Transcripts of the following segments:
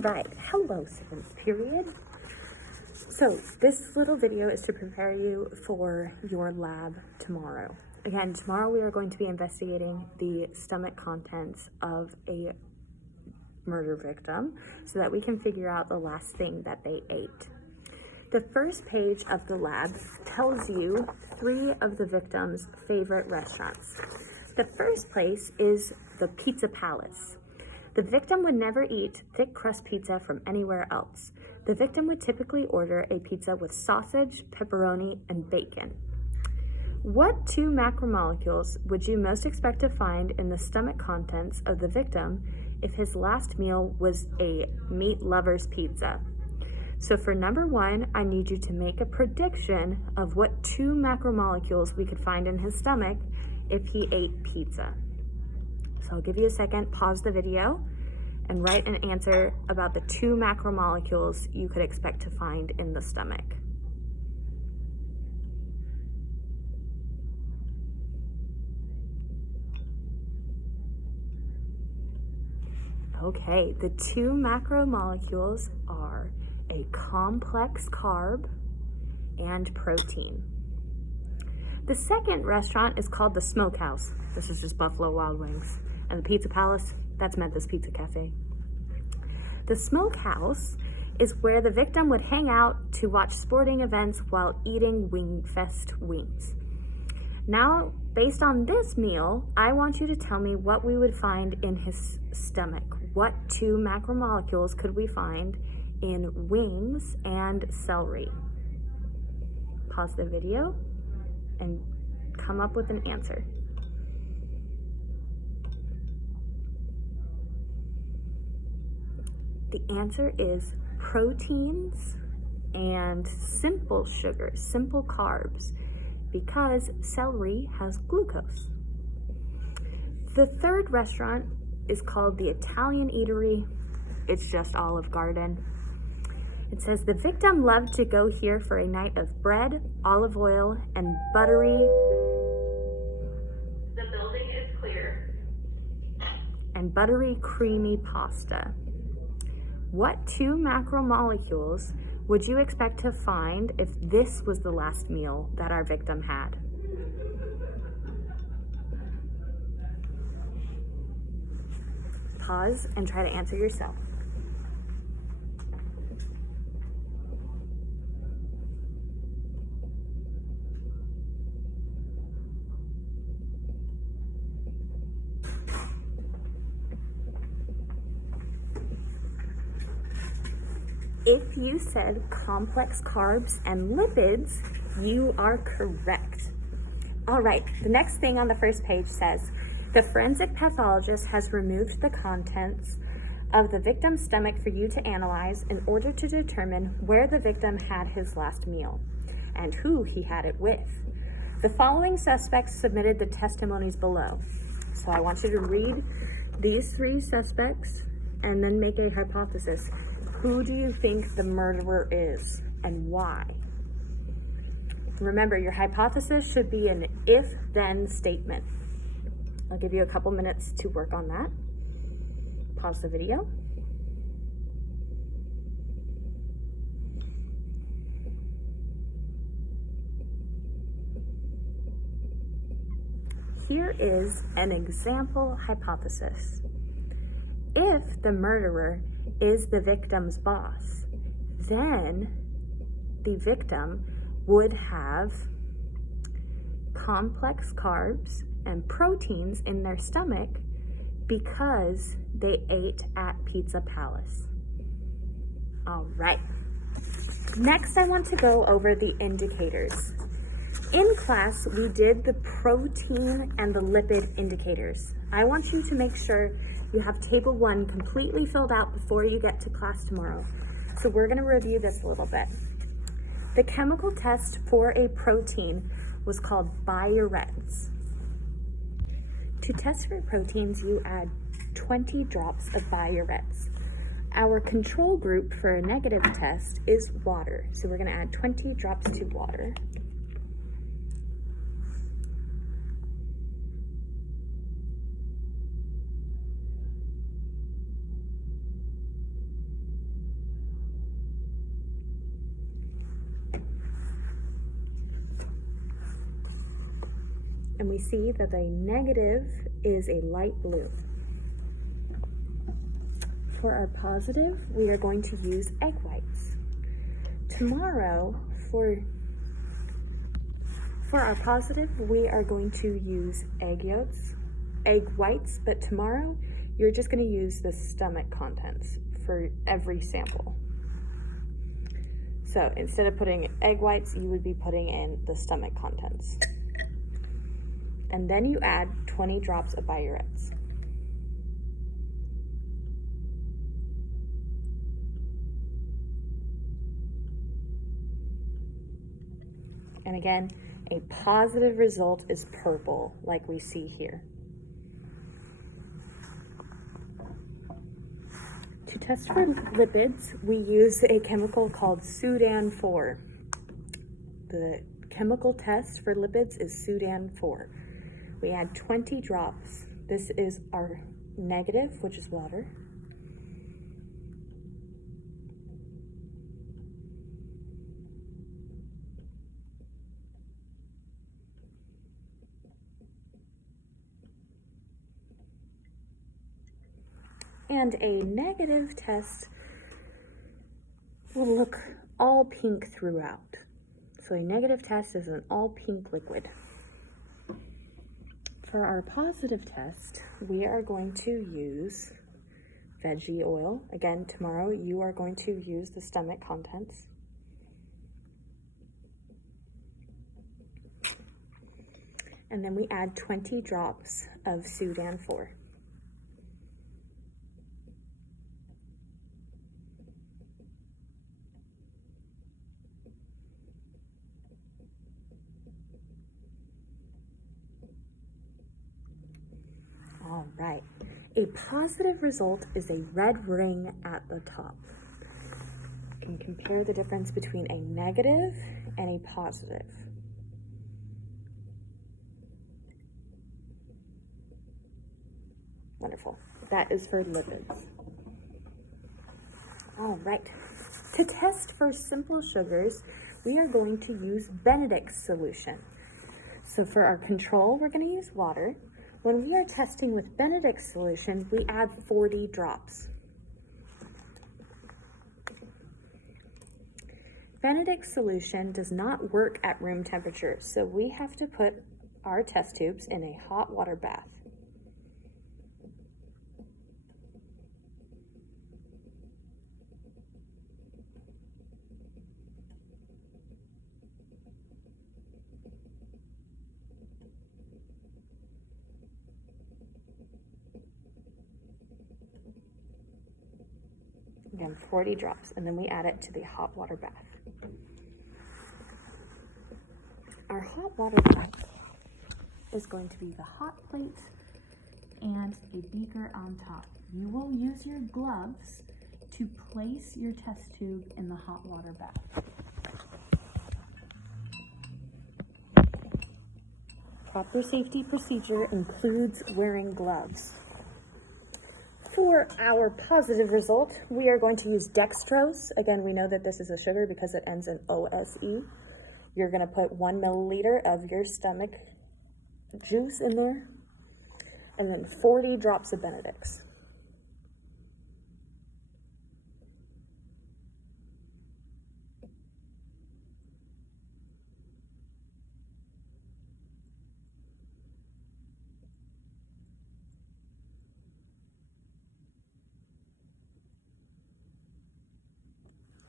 right, hello 7th period. So this little video is to prepare you for your lab tomorrow. Again, tomorrow we are going to be investigating the stomach contents of a murder victim so that we can figure out the last thing that they ate. The first page of the lab tells you 3 of the victim's favorite restaurants. The first place is the Pizza Palace. The victim would never eat thick crust pizza from anywhere else. The victim would typically order a pizza with sausage, pepperoni, and bacon. What 2 macromolecules would you most expect to find in the stomach contents of the victim if his last meal was a meat lover's pizza? So for number 1, I need you to make a prediction of what 2 macromolecules we could find in his stomach if he ate pizza. So I'll give you a second, pause the video, and write an answer about the 2 macromolecules you could expect to find in the stomach. Okay, the 2 macromolecules are a complex carb and protein. The second restaurant is called the Smokehouse. This is just Buffalo Wild Wings. And the Pizza Palace, that's Memphis Pizza Cafe. The Smokehouse is where the victim would hang out to watch sporting events while eating Wingfest wings. Now, based on this meal, I want you to tell me what we would find in his stomach. What 2 macromolecules could we find in wings and celery? Pause the video and come up with an answer. The answer is proteins and simple sugars, simple carbs, because celery has glucose. The third restaurant is called the Italian Eatery. It's just Olive Garden. It says the victim loved to go here for a night of bread, olive oil, and buttery. The building is clear. And buttery creamy pasta. What 2 macromolecules would you expect to find if this was the last meal that our victim had? Pause and try to answer yourself. If you said complex carbs and lipids, you are correct. All right, the next thing on the first page says, the forensic pathologist has removed the contents of the victim's stomach for you to analyze in order to determine where the victim had his last meal and who he had it with. The following suspects submitted the testimonies below. So I want you to read these 3 suspects and then make a hypothesis. Who do you think the murderer is and why? Remember, your hypothesis should be an if-then statement. I'll give you a couple minutes to work on that. Pause the video. Here is an example hypothesis. If the murderer is the victim's boss, then the victim would have complex carbs and proteins in their stomach because they ate at Pizza Palace. All right. Next, I want to go over the indicators. In class, we did the protein and the lipid indicators. I want you to make sure you have table 1 completely filled out before you get to class tomorrow. So we're gonna review this a little bit. The chemical test for a protein was called Biuretts. To test for proteins, you add 20 drops of Biuretts. Our control group for a negative test is water. So we're gonna add 20 drops to water. and we see that the negative is a light blue. For our positive, we are going to use egg whites. Tomorrow, for our positive, we are going to use egg whites, but tomorrow, you're just going to use the stomach contents for every sample. So instead of putting egg whites, you would be putting in the stomach contents. And then you add 20 drops of biuretes. And again, a positive result is purple, like we see here. To test for lipids, we use a chemical called Sudan-4. The chemical test for lipids is Sudan-4. We add 20 drops. This is our negative, which is water. And a negative test will look all pink throughout. So a negative test is an all pink liquid. For our positive test, we are going to use veggie oil. Again, tomorrow you are going to use the stomach contents. And then we add 20 drops of Sudan-4. All right, a positive result is a red ring at the top. You can compare the difference between a negative and a positive. Wonderful. That is for lipids. All right, to test for simple sugars, we are going to use Benedict's solution. So for our control, we're going to use water. When we are testing with Benedict's solution, we add 40 drops. Benedict's solution does not work at room temperature, so we have to put our test tubes in a hot water bath. Again, 40 drops, and then we add it to the hot water bath. Our hot water bath is going to be the hot plate and a beaker on top. You will use your gloves to place your test tube in the hot water bath. Proper safety procedure includes wearing gloves. For our positive result, we are going to use dextrose. Again, we know that this is a sugar because it ends in OSE. You're going to put 1 milliliter of your stomach juice in there, and then 40 drops of Benedict's.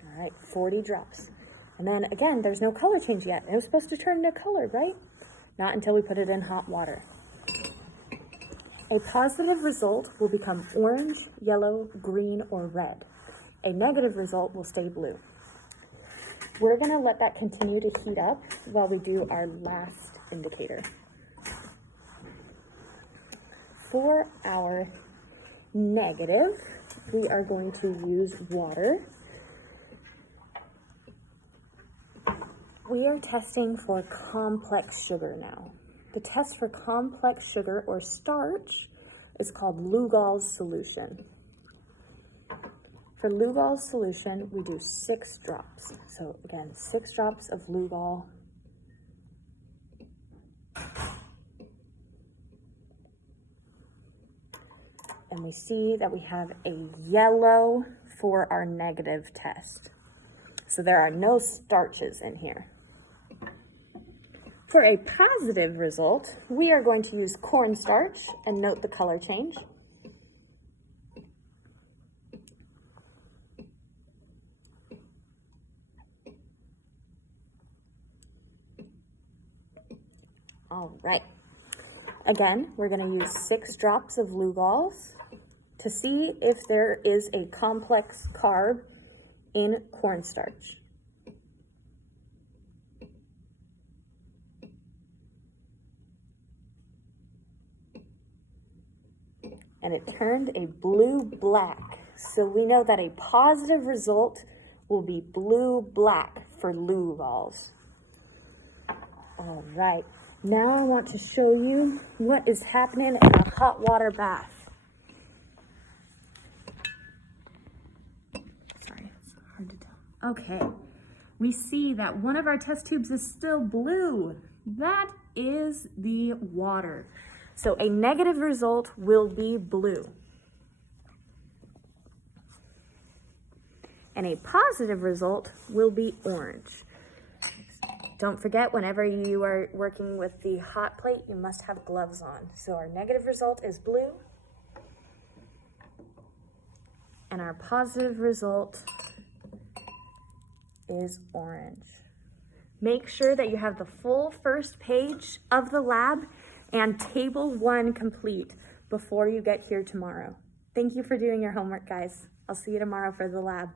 All right, 40 drops. And then again, there's no color change yet. It was supposed to turn to color, right? Not until we put it in hot water. A positive result will become orange, yellow, green, or red. A negative result will stay blue. We're gonna let that continue to heat up while we do our last indicator. For our negative, we are going to use water. We are testing for complex sugar now. The test for complex sugar or starch is called Lugol's solution. For Lugol's solution, we do 6 drops. So again, 6 drops of Lugol. and we see that we have a yellow for our negative test. So there are no starches in here. For a positive result, we are going to use cornstarch and note the color change. All right. Again, we're going to use 6 drops of Lugol's to see if there is a complex carb in cornstarch. And it turned a blue-black. So we know that a positive result will be blue-black for Lugol's. All right. Now I want to show you what is happening in a hot water bath. Sorry, it's hard to tell. Okay, we see that one of our test tubes is still blue. That is the water. So a negative result will be blue. And a positive result will be orange. Don't forget, whenever you are working with the hot plate, you must have gloves on. So our negative result is blue. And our positive result is orange. Make sure that you have the full first page of the lab and table 1 complete before you get here tomorrow. Thank you for doing your homework, guys. I'll see you tomorrow for the lab.